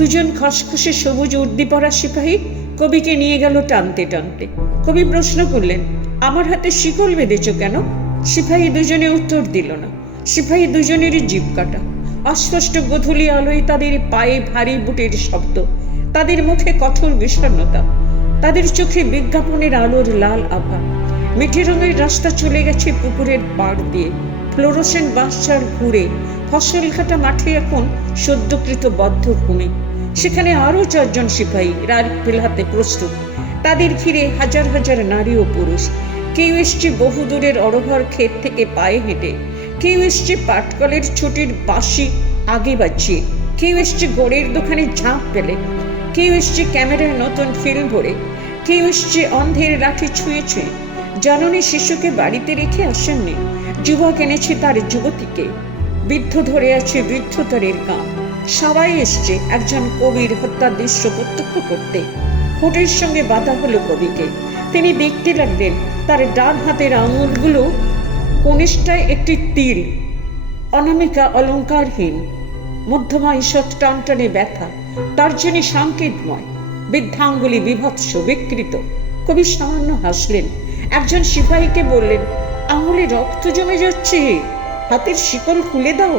দুজন খসখসে সবুজ উর্দি পরা সিপাহী কবিকে নিয়ে গেল টানতে টানতে। কবি প্রশ্ন করলেন, আমার হাতে শিকল বেঁধেছ কেন? সিপাহী দুজনে উত্তর দিল না। সিপাহী দুজনেরই জিভ কাটা। অস্পষ্ট গোধূলি আলোয় তাদের পায়ে ভারী বুটের শব্দ, তাদের মুখে কঠোর বিষণ্ণতা, তাদের চোখে বিজ্ঞাপনের আলোর লাল আভা। মিঠি রঙের রাস্তা চলে গেছে পুকুরের পাড় দিয়ে, ফ্লোরোসেন্ট বাঁশঝাড় ঘুরে ফসল কাটা মাঠে এখন সদ্যকৃত বদ্ধভূমি। সেখানে আরো 4 জন সিপাহী রাইফেল হাতে প্রস্তুত। তাদের ঘিরে হাজার হাজার নারী ও পুরুষ। কেউ এসছে বহুদূরের অরহর ক্ষেত থেকে পায়ে হেঁটে, কেউ এসছে পাটকলের ছুটির বাঁশি আগে বাজিয়ে, কেউ এসছে গোড়ের দোকানে ঝাঁপ ফেলে, কেউ এসছে ক্যামেরায় নতুন ফিল্ম ভরে, কেউ এসছে অন্ধের লাঠি ছুঁয়ে ছুঁয়ে। জননী শিশুকে বাড়িতে রেখে আসেননি, যুবক এনেছে তার যুবতীকে, বৃদ্ধ ধরে আছে বৃদ্ধতারের গান। সবাই এসছে একজন কবির হত্যার দৃশ্য প্রত্যক্ষ করতে। হোটের সঙ্গে বাধা হলো কবিকে। তিনি দেখতে লাগলেন তার ডান হাতের আঙুলগুলো কনিষ্ঠায় একটি তিল, অনামিকা অলঙ্কারহীন, মধ্যমা ঈষৎ টানটানে ব্যথা, তর্জনী সংকেতময়, বৃদ্ধাঙ্গুলি বিভৎস বিকৃত। কবি সামান্য হাসলেন। একজন সিপাহীকে বললেন, আঙুলে রক্ত জমে যাচ্ছে, হাতের শিকল খুলে দাও।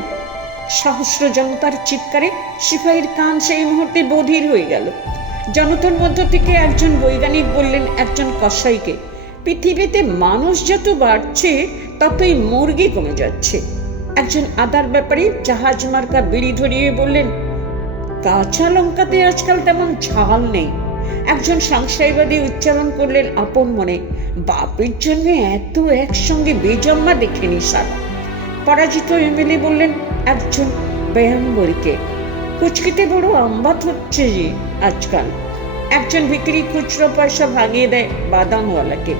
সহস্র জনতার চিৎকারে সিপাহীর কান সেই মুহূর্তে বধির হয়ে গেল। জনতার মধ্য থেকে একজন বৈজ্ঞানিক বললেন একজন কসাইকে, পৃথিবীতে মানুষ যত বাড়ছে ততই মুরগি কমে যাচ্ছে। একজন আদার ব্যাপারী জাহাজ মার্কা বিড়ি ধরিয়ে বললেন, কাঁচা লঙ্কাতে আজকাল তেমন ঝাল নেই। একজন সংশয়বাদী উচ্চারণ করলেন আপন মনে, বাপের জন্য এত একসঙ্গে বেজম্মা দেখেনি স্যার। পরাজিত এমএলএ বললেন একজন ব্যায়ামবরীকে, কুচকিতে বড় আমবাত হচ্ছে যে আজকাল। একজন বিক্রি খুচরো পয়সা ভাঙিয়ে দেয় বাদামওয়ালাকে।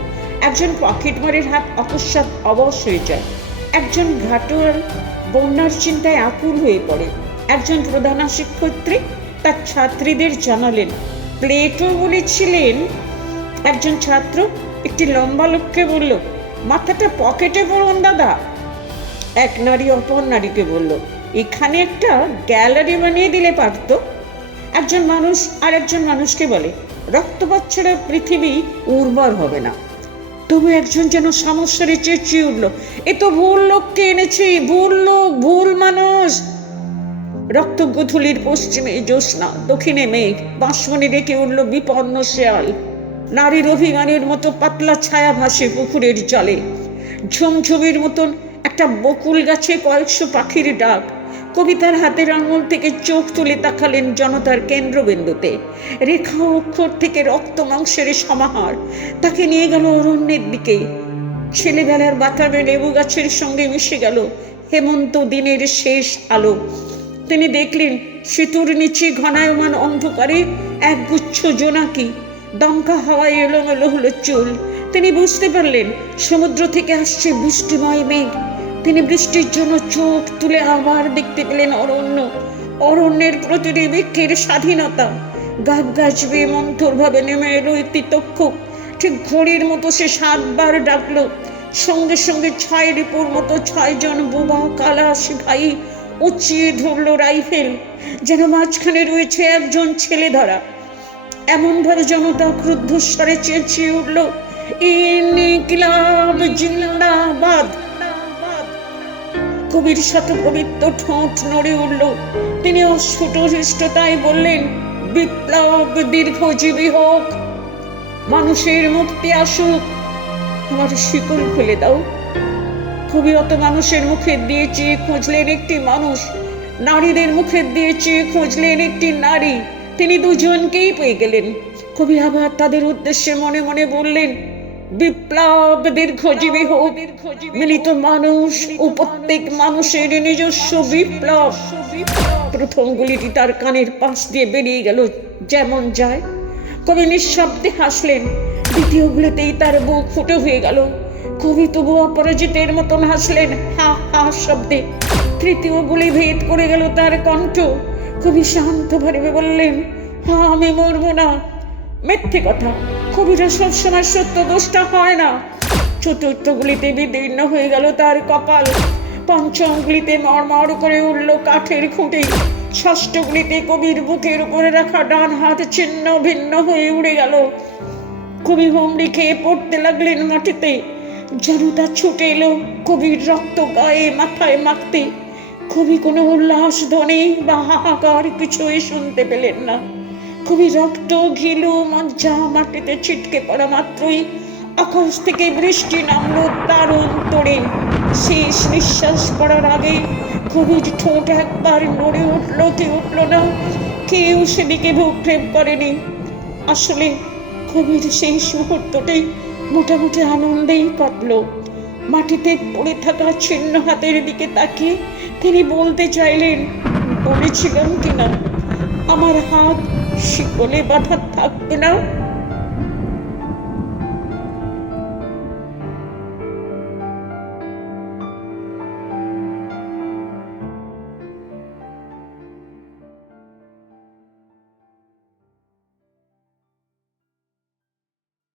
একজন পকেটমারের হাত অকস্মাৎ অবশ হয়ে যায়। একজন ঘাটোয়াল বন্যার চিন্তায় আকুল হয়ে পড়ে। একজন প্রধান শিক্ষয়িত্রী তার ছাত্রীদের জানালেন, প্লেটো বলেছিলেন। একজন ছাত্র একটি লম্বা লোককে বলল, মাথাটা পকেটে পড়ুন দাদা। এক নারী অপর নারীকে বলল, এখানে একটা গ্যালারি বানিয়ে দিলে পারত। একজন মানুষ আর একজন মানুষকে বলে, রক্তপাত ছাড়া পৃথিবী উর্বর হবে না। তবু একজন যেন সমস্যারে চেঁচিয়ে উঠল, এ তো ভুল লোককে এনেছি, ভুল লোক, ভুল মানুষ। রক্ত গোধূলির পশ্চিমে জ্যোৎস্না, দক্ষিণে মেঘ, বাঁশমণি রেখে উঠল বিপন্ন শেয়াল। নারীর অভিমানের মতো পাতলা ছায়া ভাসে পুকুরের জলে। ঝুমঝুমির মতন একটা বকুল গাছে কয়েকশো পাখির ডাক। কবিতার হাতের আঙুল থেকে চোখ তুলে তাকালেন জনতার কেন্দ্রবিন্দুতে। রেখা অক্ষর থেকে রক্ত মাংসের সমাহার তাকে নিয়ে গেল অরণ্যের দিকে। ছেলেবেলার বাতাবে লেবু গাছের সঙ্গে মিশে গেল হেমন্ত দিনের শেষ আলো। তিনি দেখলেন সেতুর নিচে ঘনায়মান অন্ধকারে একগুচ্ছ জোনাকি, দমকা হাওয়ায় এলোমেলো হলো চুল। তিনি বুঝতে পারলেন সমুদ্র থেকে আসছে বৃষ্টিময় মেঘ। তিনি বৃষ্টির জন্য চোখ তুলে আবার দেখতে পেলেন অরণ্য, অরণ্যের প্রতিটি বৃক্ষের স্বাধীনতা। গাব গাছবে মন্থরভাবে নেমে এলো তিতক্ষক। ঠিক ঘড়ির মতো সে 7 বার ডাকলো। সঙ্গে সঙ্গে 6 রিপুর মতো 6 জন বোবা কালা সিপাহী উঁচিয়ে ধরলো রাইফেল, যেন মাঝখানে রয়েছে একজন ছেলে ধরা। এমন ভাবে জনতা ক্রুদ্ধ স্বরে চেঁচিয়ে উঠল, ইনকিলাব জিন্দাবাদ। কবির শতপবিত্র ঠোঁট নড়ে উঠল। তিনি অস্ফুট হৃষ্টতায় বললেন, বিপ্লব দীর্ঘজীবী হোক, মানুষের মুক্তি আসুক, আমার শিকল খুলে দাও। কবি অত মানুষের মুখে দিয়ে চেয়ে খুঁজলেন একটি মানুষ, নারীদের মুখে দিয়ে চেয়ে খুঁজলেন একটি নারী। তিনি দুজনকেই পেয়ে গেলেন। কবি আবার তাদের উদ্দেশ্যে মনে মনে বললেন, বিপ্লব দীর্ঘজীবী হোক, মিলিত মানুষ ও প্রত্যেক মানুষের নিজস্ব বিপ্লব। প্রথম গুলিটি তার কানের পাশ দিয়ে বেরিয়ে গেল যেমন যায়। কবি নিঃশব্দে হাসলেন। দ্বিতীয় গুলিতেই তার বুক ফুটে হয়ে গেল। কবি তবু অপরাজিতের মতন হাসলেন, হা হা শব্দে। তৃতীয় গুলি ভেদ করে গেল তার কণ্ঠ। কবি শান্ত ভাবে বললেন, হ্যাঁ, আমি মরবো না। মিথ্যে কথা, কবিরা সবসময় সত্য দোষটা হয় না। চতুর্থ গুলিতে বিদীর্ণ হয়ে গেল তার কপাল। পঞ্চম গুলিতে মড়মড় করে উঠল কাঠের খুঁটি। ষষ্ঠগুলিতে কবির বুকের উপরে রাখা ডান হাত ছিন্ন ভিন্ন হয়ে উড়ে গেল। কবি হুমড়ি খেয়ে পড়তে লাগলেন মাটিতে। জনতা ছুটে এলো কবির রক্ত গায়ে মাথায় মাখতে। কবি কোনো উল্লাস ধ্বনি বা হাহাকার কিছুই শুনতে পেলেন না। কবি রক্ত ঘিলু মজ্জা মাটিতে ছিটকে পড়া মাত্রই আকাশ থেকে বৃষ্টি নামলো দারুণ তোড়ে। শেষ নিঃশ্বাস পড়ার আগে কবির ঠোঁট একবার নড়ে উঠল কি উঠল না, কেউ সেদিকে ভ্রুক্ষেপ করেনি। আসলে কবির শেষ মুহূর্তটি মোটামুটি আনন্দেই কাটল। মাটিতে পড়ে থাকা ছিন্ন হাতের দিকে তাকিয়ে তিনি বলতে চাইলেন, বলেছিলাম কিনা আমার হাত শিকলে বাঁধা থাকবে না।